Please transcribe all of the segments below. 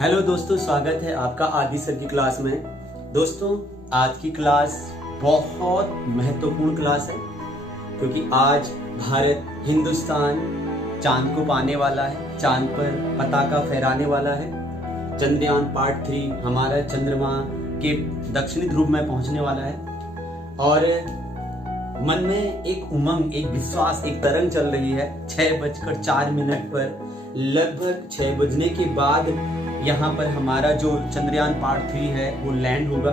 Hello दोस्तों, स्वागत है आपका आदि सर की क्लास में। दोस्तों, आज की क्लास बहुत महत्वपूर्ण क्लास है क्योंकि आज भारत हिंदुस्तान चांद को पाने वाला है, चांद पर पताका फहराने वाला है। चंद्रयान पार्ट 3 हमारा चंद्रमा के दक्षिणी ध्रुव में पहुंचने वाला है और मन में एक उमंग, एक विश्वास, एक तरंग चल रही है। 6:04 पर लगभग 6 बजने के बाद यहाँ पर हमारा जो चंद्रयान पार्ट 3 है वो लैंड होगा,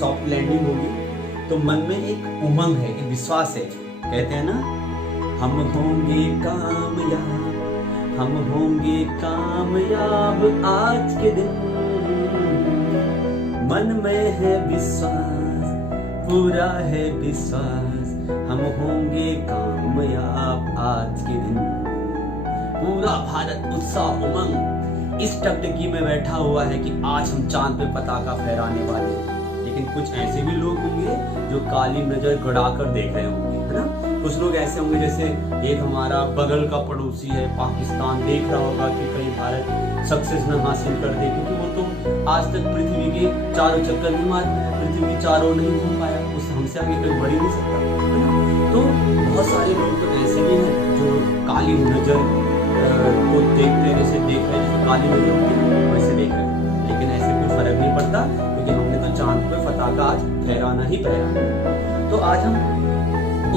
सॉफ्ट लैंडिंग होगी। तो मन में एक उमंग है, एक विश्वास है। कहते हैं ना, हम होंगे कामयाब, हम होंगे कामयाब आज के दिन। मन में है विश्वास, पूरा है विश्वास, हम होंगे कामयाब आज के दिन। पूरा भारत उत्साह, उमंग इस टकटकी में बैठा हुआ है कि आज हम चांद पे पताका फहराने वाले हैं। लेकिन कुछ ऐसे भी लोग होंगे जो काली नजर गड़ाकर देख रहे होंगे, है ना। कुछ लोग ऐसे होंगे, जैसे एक हमारा बगल का पड़ोसी है पाकिस्तान, देख रहा होगा कि कहीं भारत सक्सेस न हासिल कर दे, क्योंकि वो तो आज तक पृथ्वी के चारों चक्कर नहीं मार पाया, पृथ्वी चारों नहीं घूम पाया, उस हमसे आगे कोई बढ़ ही नहीं सकता, है ना। तो बहुत सारे लोग तो ऐसे भी हैं जो काली नजर को देखते, जैसे देख रहे हैं, जैसे काली नजर होती है वैसे देख रहे हैं। लेकिन ऐसे कोई फर्क नहीं पड़ता क्योंकि हमने तो चांद पे पताका आज फहराना ही फहराना है। तो आज हम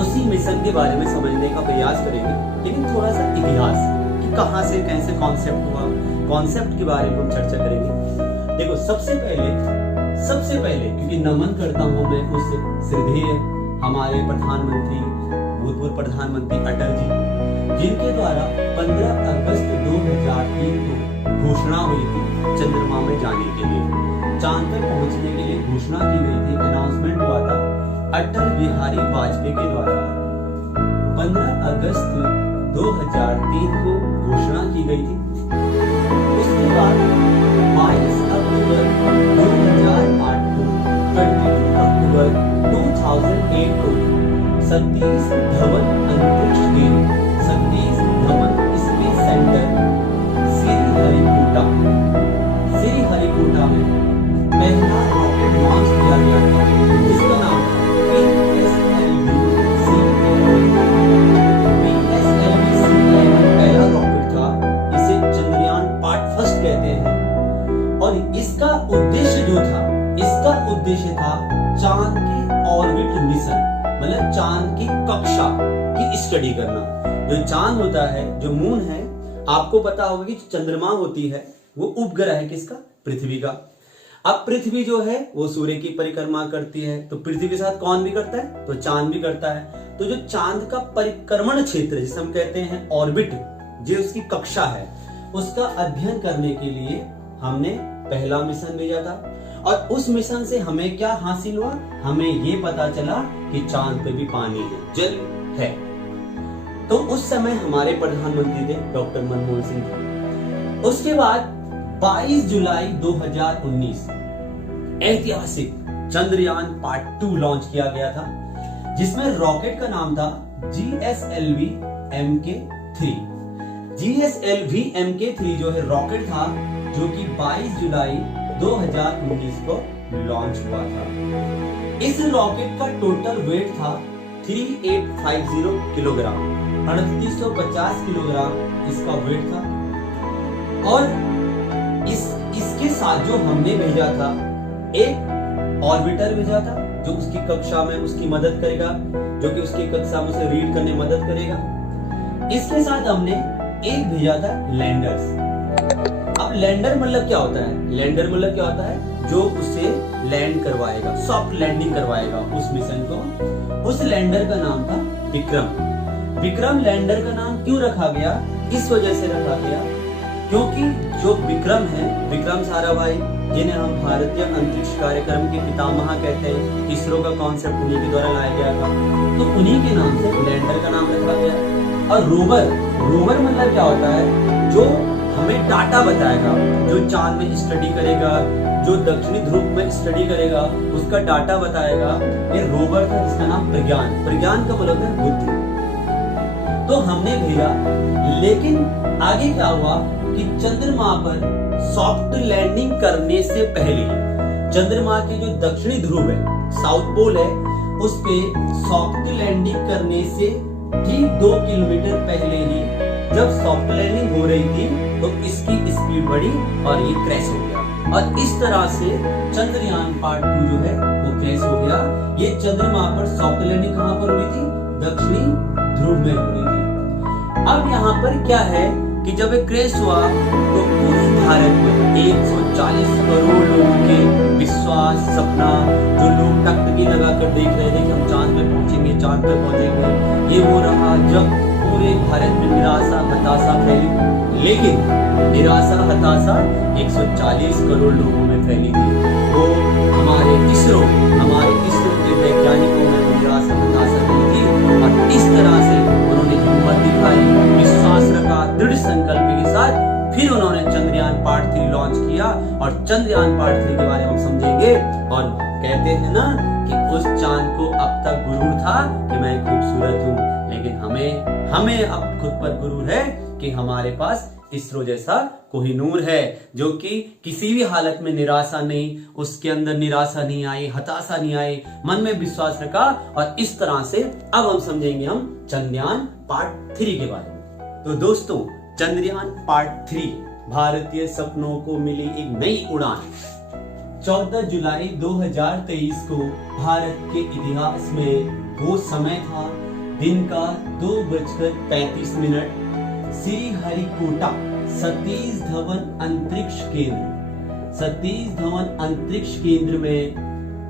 उसी मिशन के बारे में समझने का प्रयास करेंगे, लेकिन थोड़ा सा इतिहास कि कहाँ से कैसे कॉन्सेप्ट हुआ, कॉन्सेप्ट के बारे में हम चर्चा करेंगे। देखो, सबसे पहले क्योंकि नमन करता हूँ मैं उस श्रद्धेय हमारे प्रधानमंत्री, भूतपूर्व प्रधानमंत्री अटल जी, जिनके द्वारा 15 अगस्त 2003 को घोषणा हुई थी चंद्रमा में जाने के लिए, चांद पर पहुंचने के लिए घोषणा की गई थी, अनाउंसमेंट हुआ था अटल बिहारी वाजपेयी के द्वारा। 15 अगस्त 2003 को घोषणा की गई थी। उसके बाद 22 अक्टूबर 2008 को, 22 अक्टूबर 2008 को सतीश धवन अंतरिक्ष केंद्र, सतीश धवन स्पेस सेंटर श्रीहरिकोटा में पहला रॉकेट लॉन्च किया गया था, जिसका नाम PSLV-C11 पहला रॉकेट था। इसे चंद्रयान पार्ट 1 कहते हैं और इसका उद्देश्य था चांद के ऑर्बिट मिशन, मतलब चांद की कक्षा की स्टडी करना। जो चांद होता है, जो मून है, आपको पता होगा कि चंद्रमा होती है वो उपग्रह है किसका? पृथ्वी का। अब पृथ्वी जो है वो सूर्य की परिक्रमा करती है, तो पृथ्वी के साथ कौन भी करता है? तो चांद भी करता है। तो जो चांद का परिक्रमण क्षेत्र, जिसे हम कहते हैं ऑर्बिट, जो उसकी कक्षा है, उसका अध्ययन करने के लिए हमने पहला मिशन भेजा था। और उस मिशन से हमें क्या हासिल हुआ? हमें ये पता चला कि चांद पे भी पानी है, जल है। तो उस समय हमारे प्रधानमंत्री थे डॉक्टर मनमोहन सिंह थे। उसके बाद 22 जुलाई 2019 ऐतिहासिक चंद्रयान पार्ट 2 लॉन्च किया गया था, जिसमें रॉकेट का नाम था GSLV MK3। GSLV MK3 जो है रॉकेट था, जो कि 22 जुलाई 2019 को लॉन्च हुआ था। इस रॉकेट का टोटल वेट था 3850 किलोग्राम, 3850 किलोग्राम इसका वेट था। और इसके साथ जो हमने भेजा था, एक ऑर्बिटर भेजा था जो उसकी कक्षा में उसकी मदद करेगा, जो कि उसकी कक्षा में उसे रीड करने में मदद करेगा। इसके साथ हमने एक भेजा था लैंडर्स। अब लैंडर मतलब क्या होता है? लैंडर मतलब क्या होता है? जो उसे लैंड करवाएगा, सॉफ्ट लैंडिंग करवाएगा उस मिशन को। उस लैंडर का नाम था विक्रम। विक्रम लैंडर का नाम क्यों रखा गया? इस वजह से रखा गया क्योंकि जो विक्रम है, विक्रम साराभाई, जिन्हें हम भारतीय अंतरिक्ष कार्यक्रम के पितामह कहते हैं, इसरो का कॉन्सेप्ट उन्हीं के द्वारा लाया गया था, तो उन्हीं के नाम से लैंडर का नाम रखा गया। और रोवर मतलब क्या होता है? जो हमें डाटा बताएगा, जो चांद में स्टडी करेगा, जो दक्षिणी ध्रुव में स्टडी करेगा, उसका डाटा बताएगा। ये रोवर था जिसका नाम प्रज्ञान का मतलब है बुद्धि। तो हमने भेजा, लेकिन आगे क्या हुआ कि चंद्रमा पर सॉफ्ट लैंडिंग करने से पहले चंद्रमा के जो दक्षिणी ध्रुव है, साउथ पोल है, उस पे सॉफ्ट लैंडिंग करने से ठीक 2 किलोमीटर पहले ही जब सॉफ्ट लैंडिंग हो रही थी तो इसकी स्पीड बढ़ी और ये क्रैश हो गया, और इस तरह से चंद्रयान पार्ट 2 जो है वो क्रैश हो गया। ये चंद्रमा पर सॉफ्ट लैंडिंग कहां पर हुई थी? दक्षिणी ध्रुव में हुई थी। अब यहाँ पर क्या है कि जब ये क्रैश हुआ तो पूरे भारत में 140 करोड़ लोगों के विश्वास, सपना, जो लोग टकटकी लगाकर देख रहे थे कि हम चांद पे पहुंचेंगे, चांद पे पहुंचेंगे, ये वो रहा जब पूरे भारत में निराशा, हताशा फैली। लेकिन निराशा, हताशा 140 करोड़ लोगों में फैली थी। वो हमारे इसरो के वैज्ञानिकों में निराशा, हताशा नहीं थी, और इस तरह से उन्होंने हिम्मत दिखाई, विश्वास रखा, दृढ़ संकल्प के साथ फिर उन्होंने चंद्रयान पार्ट 3 लॉन्च किया। और चंद्रयान पार्ट 3 के बारे में हम समझेंगे। और कहते हैं ना कि उस चांद को अब तक गुरूर था कि मैं खूबसूरत हूँ, लेकिन हमें अब खुद पर गुरूर है कि हमारे पास इसरो जैसा कोहिनूर है, जो कि किसी भी हालत में निराशा नहीं, उसके अंदर निराशा नहीं आई, हताशा नहीं आई, मन में विश्वास रखा। और इस तरह से अब हम समझेंगे हम चंद्रयान पार्ट 3 के बारे में। तो दोस्तों, चंद्रयान पार्ट 3 भारतीय सपनों को मिली एक नई उड़ान। 14 जुलाई 2023 को भारत के इतिहास में वो समय था, दिन का 2:35 श्री हरिकोटा सतीश धवन अंतरिक्ष केंद्र में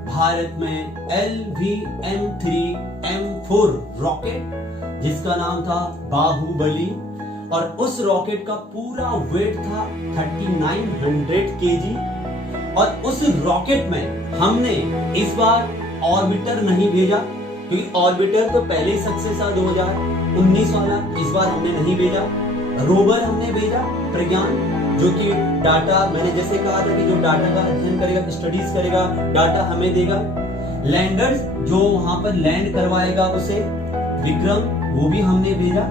भारत में LVM-3M4 रॉकेट, जिसका नाम था बाहुबली, और उस रॉकेट का पूरा वेट था 3900 kg। और उस रॉकेट में हमने इस बार ऑर्बिटर नहीं भेजा, क्योंकि ऑर्बिटर तो पहले ही सक्सेस था 2019 वाला, इस बार हमने नहीं भेजा। रोवर हमने भेजा प्रज्ञान, जो कि डाटा, मैंने जैसे कहा था कि जो डाटा का अध्ययन करेगा, स्टडीज करेगा, डाटा हमें देगा। लैंडर्स जो वहां पर लैंड करवाएगा उसे, विक्रम, वो भी हमने भेजा।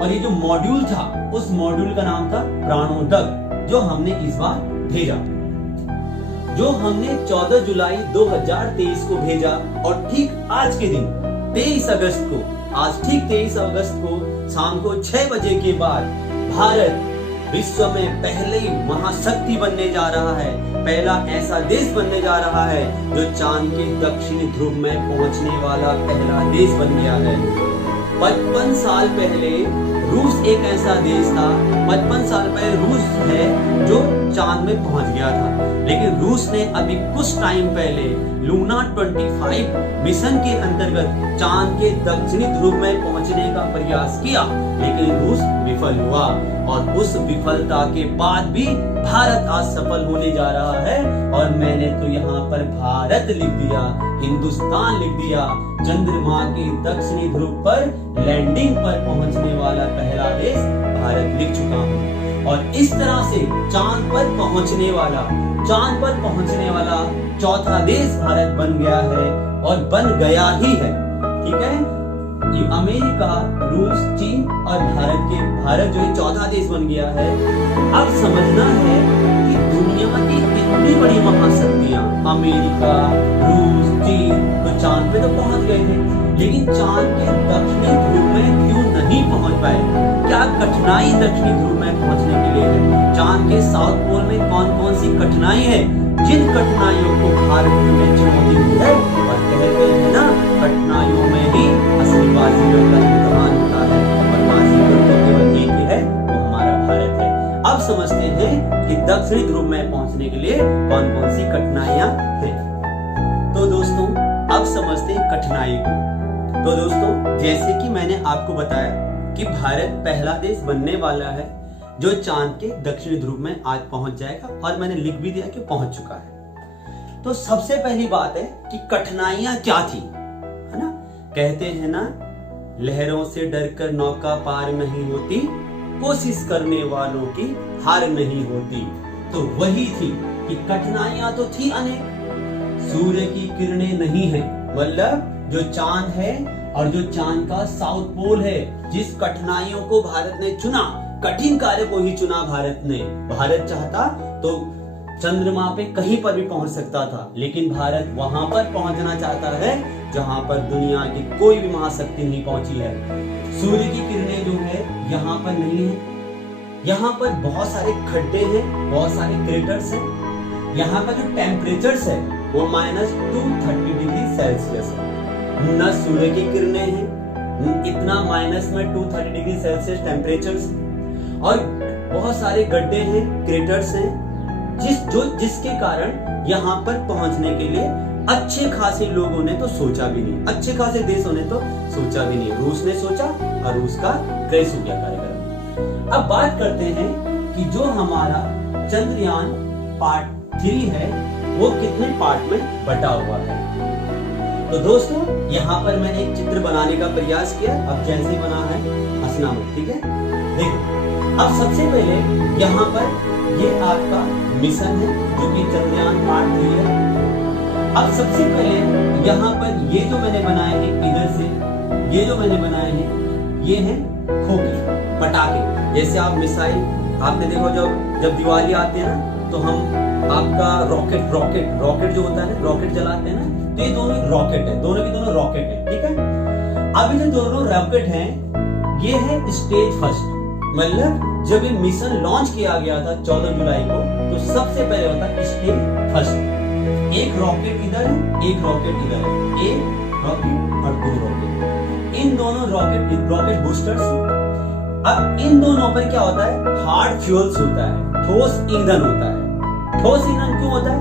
और ये जो मॉड्यूल था, उस मॉड्यूल का नाम था प्राणोदक, जो हमने इस बार भेजा, जो हमने 14 जुलाई 2023 को भेजा। और ठीक आज के दिन 23 अगस्त को, आज ठीक 23 अगस्त को शाम को 6 बजे के बाद भारत विश्व में पहले महाशक्ति बनने जा रहा है, पहला ऐसा देश बनने जा रहा है जो चांद के दक्षिणी ध्रुव में पहुंचने वाला पहला देश बन गया है। 55 साल पहले रूस एक ऐसा देश था, 55 साल पहले रूस है जो चांद में पहुंच गया था। लेकिन रूस ने अभी कुछ टाइम पहले लूना 25 मिशन के अंतर्गत चांद के दक्षिणी ध्रुव में पहुंचने का प्रयास किया, लेकिन रूस विफल हुआ। और उस विफलता के बाद भी भारत आज सफल होने जा रहा है। और मैंने तो यहाँ पर भारत लिख दिया, हिंदुस्तान लिख दिया। चंद्रमा के दक्षिणी ध्रुव पर लैंडिंग पर पहुंचने वाला पहला देश भारत लिख चुका हूँ। और इस तरह से चांद पर पहुंचने वाला चौथा देश भारत बन गया है, और बन गया ही है। ठीक है, ये अमेरिका, रूस, चीन और भारत जो है चौथा देश बन गया है। अब समझना है कि दुनिया की इतनी बड़ी महाशक्तियां, अमेरिका, रूस, चीन, तो चांद पे तो पहुंच गए थे, लेकिन चांद के दक्षिणी ध्रुव में क्यों नहीं पहुंच पाए? क्या कठिनाई दक्षिणी ध्रुव में पहुंचने के लिए है? चांद के साउथ पोल में कौन कौन सी कठिनाई है, जिन कठिनाइयों को भारत में चुनौती दी है? और कहते हैं ना, कठिनाइयों में ही असली बाजीगर का इम्तिहान होता है, और बाजीगर तो केवल एक ही है, वो हमारा भारत है। अब समझते हैं कि दक्षिणी ध्रुव में पहुंचने के लिए कौन कौन सी कठिनाइयां हैं। तो दोस्तों, अब समझते हैं कठिनाई को। तो दोस्तों, जैसे कि मैंने आपको बताया कि भारत पहला देश बनने वाला है जो चांद के दक्षिणी ध्रुव में आज पहुंच जाएगा, और मैंने लिख भी दिया कि पहुंच चुका है। तो सबसे पहली बात है कि कठिनाइयां क्या थी, है ना? कहते हैं ना, लहरों से डरकर नौका पार नहीं होती, कोशिश करने वालों की हार नहीं होती। तो वही थी कि कठिनाइयां तो थी अनेक, सूर्य की किरणें नहीं है, मतलब जो चांद है और जो चांद का साउथ पोल है, जिस कठिनाइयों को भारत ने चुना कठिन कार्य को ही चुना भारत ने। भारत चाहता तो चंद्रमा पे कहीं पर भी पहुंच सकता था, लेकिन भारत वहां पर पहुंचना चाहता है जहां पर दुनिया की कोई भी महाशक्ति नहीं पहुंची है। सूर्य की किरणें जो है यहाँ पर नहीं है, यहाँ पर बहुत सारे खड्डे हैं, बहुत सारे क्रेटर्स हैं। यहाँ का जो टेम्परेचर्स है वो -230 डिग्री सेल्सियस है। न सूर्य की किरणें हैं, इतना माइनस में 230 डिग्री सेल्सियस टेम्परेचर्स, और बहुत सारे गड्ढे हैं, क्रेटर्स हैं, जिसके कारण यहाँ पर पहुंचने के लिए अच्छे खासे लोगों ने तो सोचा भी नहीं, अच्छे खासे देशों ने तो सोचा भी नहीं। रूस ने सोचा और रूस का क्रैश हो गया कार्यक्रम। अब बात करते हैं कि जो हमारा चंद्रयान पार्ट 3 है वो कितने पार्ट में बटा हुआ है। तो दोस्तों यहाँ पर मैंने एक चित्र बनाने का प्रयास किया, अब जैसे बना है हंसना मत, ठीक है। देखो अब सबसे पहले यहाँ पर ये आपका मिशन है जो कि चंद्रयान पार्ट 3 है। अब सबसे पहले यहाँ पर ये जो मैंने बनाए हैं, इधर से ये जो मैंने बनाए हैं ये हैं खोखे, पटाखे। जैसे आप मिसाइल आपने देखो जब दिवाली आती है ना तो हम आपका रॉकेट जो होता है ना, रॉकेट जलाते हैं ना, तो ये दोनों रॉकेट है, दोनों के दोनों रॉकेट है, ठीक है। अब ये जो दोनों रॉकेट हैं ये है स्टेज फर्स्ट, मतलब जब ये मिशन लॉन्च किया गया था 14 जुलाई को, तो सबसे पहले होता है स्टेज फर्स्ट। एक रॉकेट इधर है, एक रॉकेट इधर है, एक रॉकेट और 2 रॉकेट, इन दोनों रॉकेट बूस्टर्स। अब इन दोनों पर क्या होता है, हार्ड फ्यूल्स होता है, ठोस ईंधन होता है। ठोस ईंधन क्यों होता है,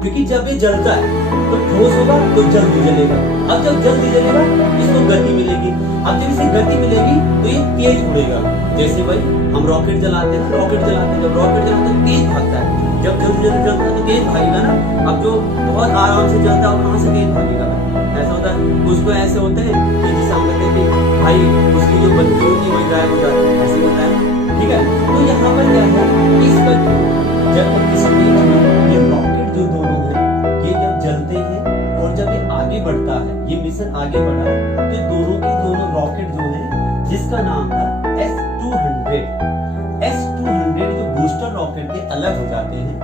क्योंकि जब ये जलता है तो ठोस होगा तो जल्दी जलेगा। अब जब जल्दी जलेगा इसको गति मिलेगी, अब जब इसे गति मिलेगी तो ये तेज उड़ेगा। जैसे भाई हम रॉकेट जलाते हैं, जब रॉकेट जलाते हैं तेज भागता है, जब जल्दी जलता है तो तेज भागेगा ना। अब जो बहुत आराम से जलता है कहाँ से तेज भागेगा, ऐसा होता है। उसको ऐसे होते हैं कि जिसे हम कहते हैं कि भाई उसकी जो बत्ती होती है वही गायब हो जाती है, ऐसे होता है, ठीक है। तो यहाँ पर क्या है, इस स्टेज में ये रॉकेट जो दोनों है ये जब जलते हैं और जब ये आगे बढ़ता है, ये मिशन आगे बढ़ा तो दोनों के दोनों रॉकेट जो है जिसका नाम था S-200 जो बूस्टर रॉकेट के अलग हो जाते हैं।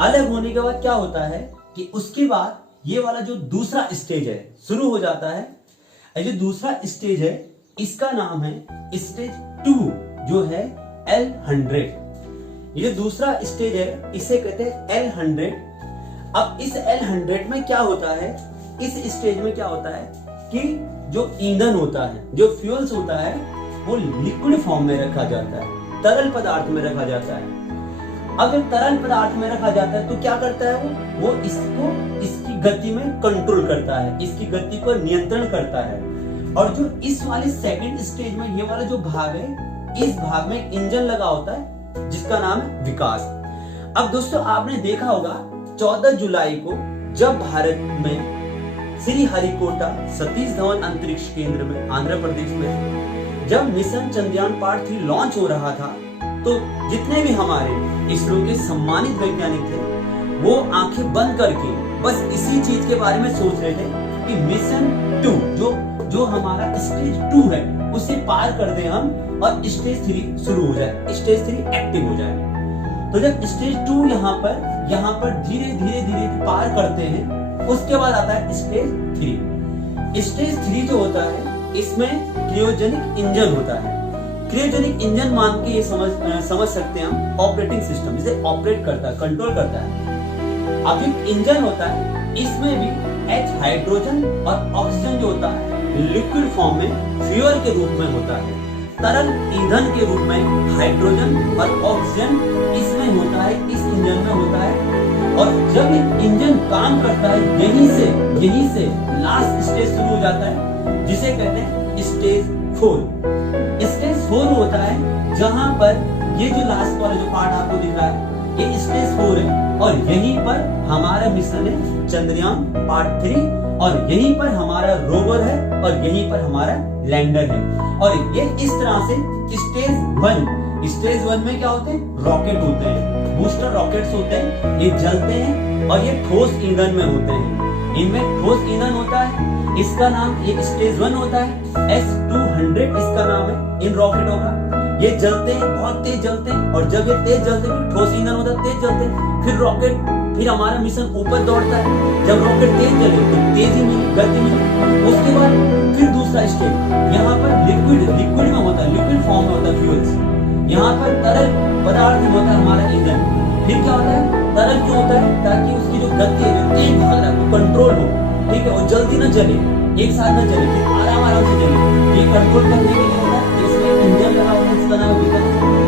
अलग होने के बाद क्या होता है कि उसके बाद ये वाला जो दूसरा स्टेज है शुरू हो जाता है। जो दूसरा स्टेज है इसका नाम है स्टेज 2 जो है L100। ये दूसरा स्टेज है इसे कहते हैं L100। अब इस L100 में क्या होता है, इस स्टेज में क्या होता है कि जो ईंधन होता है, जो फ्यूल्स होता है वो लिक्विड फॉर्म में रखा जाता है, तरल पदार्थ में रखा जाता है। अब जब तरल पदार्थ में रखा जाता है तो क्या करता है वो इसको इसकी गति में कंट्रोल करता है, इसकी गति को नियंत्रण करता है। और जो इस वाले सेकंड स्टेज में ये वाला जो भाग है, इस भाग में एक इंजन लगा होता है जिसका नाम है विकास। अब दोस्तों आपने देखा होगा 14 जुलाई को जब भारत में श्री हरिकोटा सतीश धवन अंतरिक्ष केंद्र में आंध्र प्रदेश में जब मिशन चंद्रयान पार्ट 3 लॉन्च हो रहा था, तो जितने भी हमारे इसरो के सम्मानित वैज्ञानिक थे वो आंखें बंद करके बस इसी चीज के बारे में सोच रहे थे कि मिशन 2 जो हमारा स्टेज 2 है उसे पार कर दे हम और स्टेज 3 शुरू हो जाए, स्टेज 3 एक्टिव हो जाए। तो जब स्टेज 2 यहाँ पर धीरे धीरे पार करते हैं, उसके बाद आता है स्टेज 3। स्टेज 3 जो होता है इसमें क्रियोजेनिक इंजन होता है। क्रियोजेनिक इंजन मान के ये समझ सकते हैं हम ऑपरेटिंग सिस्टम, जिसे ऑपरेट करता है, कंट्रोल करता है। अब जो इंजन होता है इसमें भी H हाइड्रोजन और ऑक्सीजन जो होता है लिक्विड फॉर्म में फ्यूल के रूप में होता है, तरल ईंधन के रूप में हाइड्रोजन और ऑक्सीजन इसमें होता है, इस इंजन में होता है। और जब ये इंजन काम करता है यहीं से लास्ट स्टेज शुरू हो जाता है जिसे कहते हैं स्टेज 4। स्टेज 4 होता है जहां पर ये जो लास्ट वाला जो पार्ट आपको दिख रहा है ये स्टेज 4 है और यहीं पर हमारा मिशन है चंद्रयान पार्ट 3 और यहीं पर हमारा रोवर है और यहीं पर हमारा लैंडर है। और ये इस तरह से स्टेज 1 में क्या होते हैं, रॉकेट होते हैं, बूस्टर रॉकेट्स होते हैं, ये जलते हैं और ये ठोस ईंधन में होते हैं। इनमें ठोस ईंधन होता है, इसका नाम ये स्टेज 1 होता है, S-200 इसका नाम है इन रॉकेटों का। ये जलते हैं, बहुत तेज जलते हैं, और जब ये तेज जलते हैं ठोस ईंधन होता है, तेज जलते हैं, फिर रॉकेट, फिर हमारा मिशन ऊपर दौड़ता है। जब रॉकेट तेज जले तो तेजी मिली, गति मिली। उसके बाद फिर दूसरा स्टेज, यहाँ पर लिक्विड में होता है, लिक्विड फॉर्म में होता है फ्यूल्स। यहाँ पर तरल पदार्थ में होता है हमारा ईंधन। फिर क्या होता है, तरल क्यों होता है, ताकि उसकी जो गति है, जो तेज भाग रहा है, वो कंट्रोल हो, ठीक है, वो जल्दी न जले, एक साथ न जले, फिर आराम से जले। ये कंट्रोल करने के लिए होता है, इसमें इंजन लगा होता है, इसका नाम है।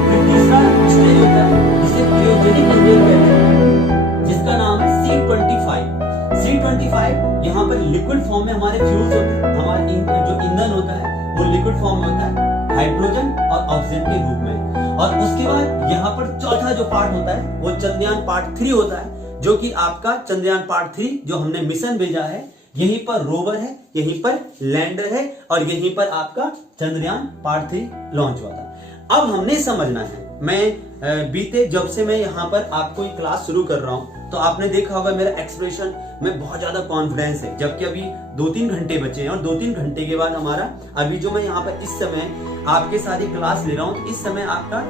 फिर तीसरा स्टेज होता है जिसे क्रायोजेनिक इंजन कहते हैं, जिसका नाम है C25। C25 यहाँ पर लिक्विड फॉर्म में हमारे फ्यूल्स होते हैं, हमारा जो ईंधन होता है वो लिक्विड फॉर्म में होता है, हाइड्रोजन और ऑक्सीजन के रूप में। और उसके बाद यहाँ पर चौथा जो पार्ट होता है वो चंद्रयान पार्ट 3 होता है, जो कि आपका चंद्रयान पार्ट 3 जो हमने मिशन भेजा है, यहीं पर रोवर है, यहीं पर लैंडर है, और यहीं पर आपका चंद्रयान पार्ट 3 लॉन्च हुआ था। अब हमने समझना है, मैं बीते जब से मैं यहाँ पर आपको एक क्लास शुरू कर रहा हूँ, तो आपने देखा होगा मेरा एक्सप्रेशन में बहुत ज्यादा कॉन्फिडेंस है, जबकि अभी 2-3 घंटे बचे हैं, और 2-3 घंटे के बाद हमारा, अभी जो मैं यहाँ पर इस समय आपके साथ ही क्लास ले रहा हूँ, तो इस समय आपका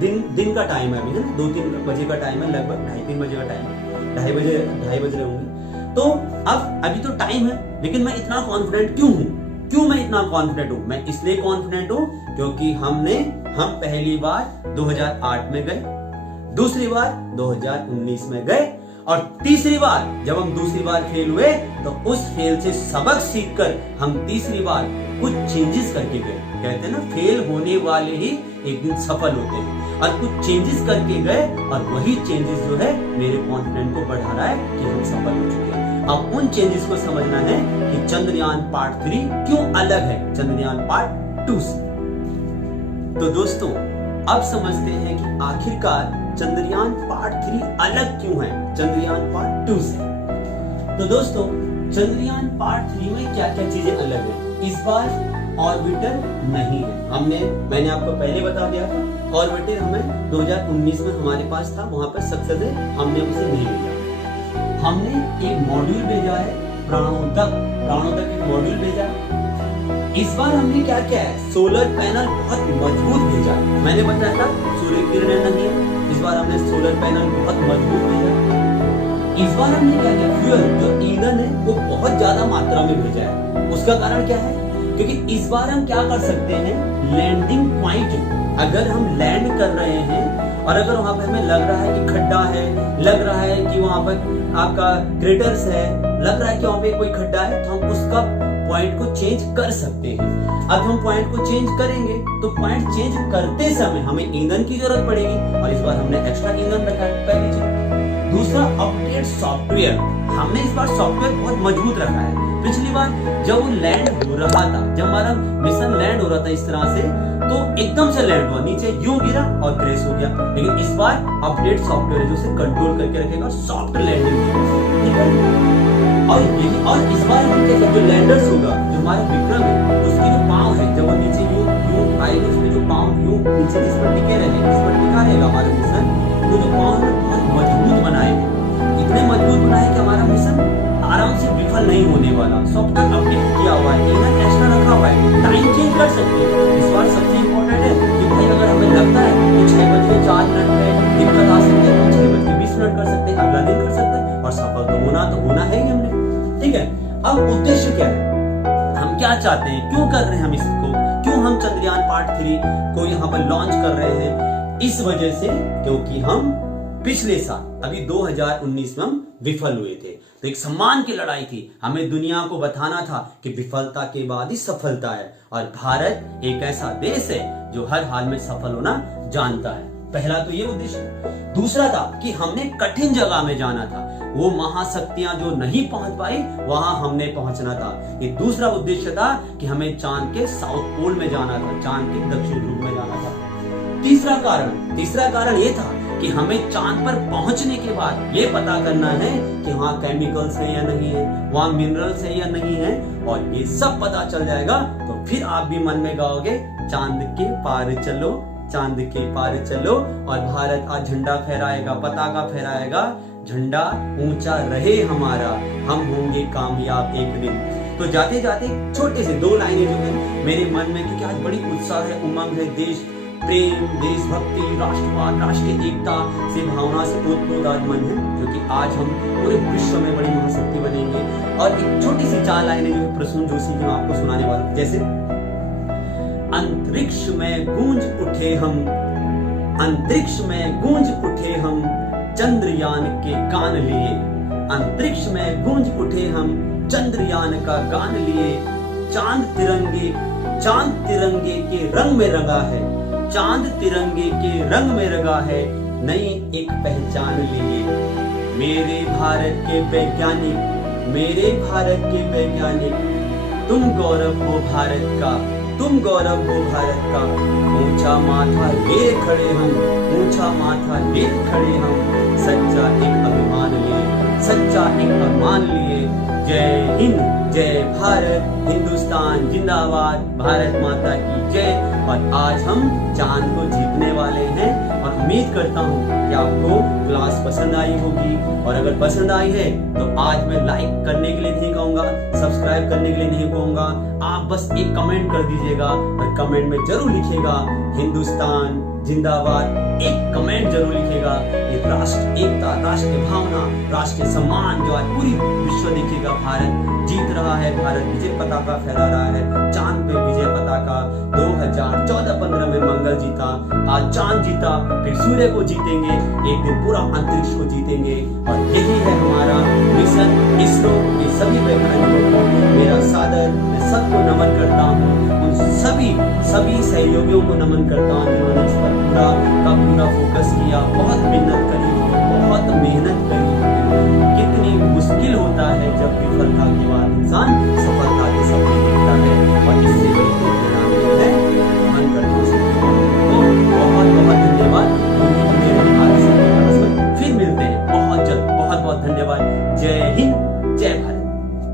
दिन का टाइम है, अभी है ना, 2-3 बजे का टाइम है, लगभग 2:30-3 बजे का टाइम है, 2:30 बज रहे होंगे। तो अब अभी तो टाइम है, लेकिन मैं इतना कॉन्फिडेंट क्यों हूँ? क्यों मैं इतना कॉन्फिडेंट हूँ? मैं इसलिए कॉन्फिडेंट हूँ क्योंकि हम पहली बार 2008 में गए, दूसरी बार 2019 में गए, और तीसरी बार जब हम दूसरी बार फेल हुए तो उस फेल से सबक सीखकर हम तीसरी बार कुछ चेंजेस करके गए। कहते हैं ना, फेल होने वाले ही एक दिन सफल होते हैं, और कुछ चेंजेस करके गए, और वही चेंजेस जो है मेरे कॉन्फिडेंस को बढ़ा रहा है कि हम सफल हो चुके हैं। अब उन चेंजेस को समझना है कि चंद्रयान पार्ट 3 क्यों अलग है चंद्रयान पार्ट 2 से। तो दोस्तों, अब समझते हैं कि आखिरकार चंद्रयान पार्ट 3 अलग क्यों है चंद्रयान पार्ट 2 से। तो दोस्तों, चंद्रयान पार्ट 3 में क्या क्या चीजें अलग है? इस बार ऑर्बिटर नहीं है। मैंने आपको पहले बता दिया था, ऑर्बिटर हमें 2019 में हमारे पास था, वहां पर सक्सेस है, हमने उसे नहीं भेजा। हमने एक मॉड्यूल भेजा है, प्राणोदक एक मॉड्यूल भेजा है। इस बार हमने क्या किया है, सोलर पैनल बहुत मजबूत भेजा है। मैंने बताया था सूर्य किरणें नहीं है, इस बार हमने सोलर पैनल बहुत मजबूत भेजा है। इस बार हमने क्या किया, फ्यूल जो ईंधन है वो बहुत ज्यादा मात्रा में भेजा है। उसका कारण क्या है, क्योंकि इस बार हम क्या कर सकते हैं, लैंडिंग पॉइंट, अगर हम लैंड कर रहे हैं और अगर वहां पे हमें लग रहा है कि खड्डा है, लग रहा है कि वहां पर आपका क्रेटर्स है, लग रहा है कि वहां पे कोई खड्डा है, तो हम उसका पॉइंट को चेंज कर सकते हैं। अब हम पॉइंट को चेंज करेंगे तो पॉइंट चेंज करते समय हमें ईंधन की जरूरत पड़ेगी, और इस बार हमने एक्स्ट्रा ईंधन रखा है, पहली चीज। दूसरा, अपडेट सॉफ्टवेयर, हमने इस बार सॉफ्टवेयर बहुत मजबूत रखा है। पिछली बार जब वो लैंड हो रहा था, जब हमारा मिशन लैंड हो रहा था इस तरह से, तो एकदम से लैंड हुआ, नीचे यूं गिरा और क्रैश हो गया। लेकिन इस बार अपडेट सॉफ्टवेयर है जो उसे कंट्रोल करके रखेगा, सॉफ्ट लैंडिंग होगी, ठीक है। और इस बार जो लैंडर्स होगा, जो हमारा विक्रम है, उसकी जो पांव है, जब वो नीचे यूं आएगी, उसमें जो पांव यूं नीचे जिस पर टिके रहेंगे, जिस पर टिका रहेगा हमारा मिशन, तो जो पांव है बहुत मजबूत बनाएंगे, इतने मजबूत बनाए कि हमारा मिशन आराम से विफल नहीं होने वाला। सॉफ्टवेयर अपडेट किया हुआ है, ईंधन एक्स्ट्रा रखा हुआ है, टाइम चेंज कर सकते हैं। इस बार सबसे इम्पोर्टेंट है कि भाई अगर हमें लगता है कि 6:04 में दिक्कत आ सकती है, तो 6:20 कर सकते हैं, अगला दिन कर सकते हैं, और सफल तो होना है ही हमने, ठीक है। अब उद्देश्य क्या है, हम क्या चाहते हैं, क्यों कर रहे हैं हम इसको, क्यों हम चंद्रयान पार्ट 3 को यहाँ पर लॉन्च कर रहे हैं? इस वजह से क्योंकि हम पिछले साल अभी 2019 में हम विफल हुए थे, तो एक सम्मान की लड़ाई थी। हमें दुनिया को बताना था कि विफलता के बाद ही सफलता है, और भारत एक ऐसा देश है जो हर हाल में सफल होना जानता है। पहला तो ये उद्देश्य। दूसरा था कि हमने कठिन जगह में जाना था, वो महाशक्तियां जो नहीं पहुंच पाई वहां हमने पहुंचना था। ये दूसरा उद्देश्य था कि हमें चांद के साउथ पोल में जाना था, चांद के दक्षिण ध्रुव में जाना था। तीसरा कारण ये था कि हमें चांद पर पहुंचने के बाद ये पता करना है कि वहां केमिकल्स है या नहीं है, वहां मिनरल्स है या नहीं है, और ये सब पता चल जाएगा तो फिर आप भी मन में गाओगे, चांद के पार चलो, चांद के पार चलो, और भारत आज झंडा फहराएगा, पताका फहराएगा, झंडा ऊंचा रहे हमारा, हम होंगे कामयाब एक दिन। तो जाते जाते छोटे से 2 लाइनें जो है मेरे मन में, क्योंकि आज बड़ी उत्साह है, उमंग है, देश प्रेम, देशभक्ति, राष्ट्रवाद, राष्ट्रीय एकता से भावना से ओतप्रोत मन है, क्योंकि आज हम पूरे विश्व में बड़ी महाशक्ति बनेंगे। और एक छोटी सी 4 लाइनें जो है प्रसून जोशी की मैं आपको सुनाने वाला हूं, जैसे अंतरिक्ष में गूंज उठे हम, अंतरिक्ष में गूंज उठे हम चंद्रयान के गान लिए, अंतरिक्ष में गूंज उठे हम चंद्रयान का गान लिए। चांद तिरंगे के रंग में रंगा है, चांद तिरंगे के रंग में रंगा है, नई एक पहचान लिए। मेरे भारत के वैज्ञानिक, मेरे भारत के वैज्ञानिक, तुम गौरव हो भारत का, तुम गौरव हो भारत का। ऊंचा माथा लिए खड़े हम, ऊंचा माथा लिए खड़े हम, सच्चा एक अभिमान लिए, सच्चा एक अभिमान लिए। जय हिंद, जय भारत, हिंदुस्तान जिंदाबाद, भारत माता की जय। और आज हम चांद को जीतने वाले हैं और उम्मीद करता हूँ कि आपको क्लास पसंद आई होगी। और अगर पसंद आई है तो आज मैं लाइक करने के लिए नहीं कहूंगा, सब्सक्राइब करने के लिए नहीं कहूंगा, आप बस एक कमेंट कर दीजिएगा और कमेंट में जरूर लिखिएगा हिंदुस्तान जिंदाबाद। एक कमेंट जरूर लिखिएगा। ये राष्ट्र एकता, राष्ट्रीय भावना, राष्ट्रीय सम्मान जो आज पूरी विश्व देखेगा। भारत जीत रहा है, भारत विजय पताका फहरा रहा है, चांद पे विजय पताका। 2014-15 में मंगल जीता, आज चांद जीता, फिर सूर्य को जीतेंगे, एक दिन पूरा अंतरिक्ष को जीतेंगे। और यही है हमारा मिशन इसरो। ये सभी वैज्ञानिकों को मेरा सादर, मैं सबको नमन करता हूँ, उन सभी सहयोगियों को नमन करता हूँ जिन्होंने इस पर पूरा फोकस किया, बहुत मेहनत करी होगी, बहुत मेहनत करी होगी। कितनी मुश्किल होता है जब विफलता के बाद इंसान सफलता के सपने देखता है, और इससे बड़ी कोई प्रेरणा नहीं है। मन करता हूँ बहुत बहुत धन्यवाद। फिर मिलते हैं बहुत जल्द। बहुत बहुत धन्यवाद। जय हिंद, जय भारत।